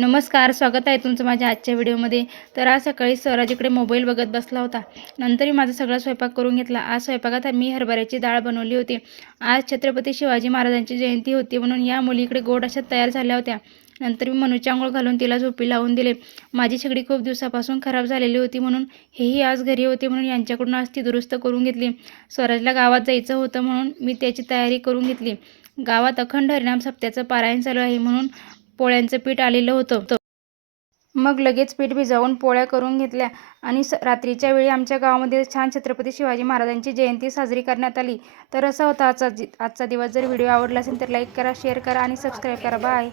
नमस्कार, स्वागत आहे तुमचं माझ्या आजच्या व्हिडिओमध्ये. तर आज सकाळी स्वराज इकडे मोबाईल बघत बसला होता. नंतर मी माझा सगळा स्वयंपाक करून घेतला. आज स्वयंपाकात मी हरभऱ्याची डाळ बनवली होती. आज छत्रपती शिवाजी महाराजांची जयंती होती म्हणून या मुली इकडे गोड अशा तयार झाल्या होत्या. नंतर मी मनूची अंघोळ घालून तिला झोपी लावून दिले. माझी शेगडी खूप दिवसापासून खराब झालेली होती म्हणून हेही आज घरी होते म्हणून यांच्याकडून आज ती दुरुस्त करून घेतली. स्वराजला गावात जायचं होतं म्हणून मी त्याची तयारी करून घेतली. गावात अखंड हरिनाम सप्त्याचं पारायण चालू आहे म्हणून पोळ्यांचं पीठ आलेलं होतं. मग लगेच पीठ भिजवून पोळ्या करून घेतल्या आणि रात्रीच्या वेळी आमच्या गावामध्ये छान छत्रपती शिवाजी महाराजांची जयंती साजरी करण्यात आली. तर असा होता आजचा दिवस. जर व्हिडिओ आवडला असेल तर लाईक करा, शेअर करा आणि सबस्क्राईब करा. बाय.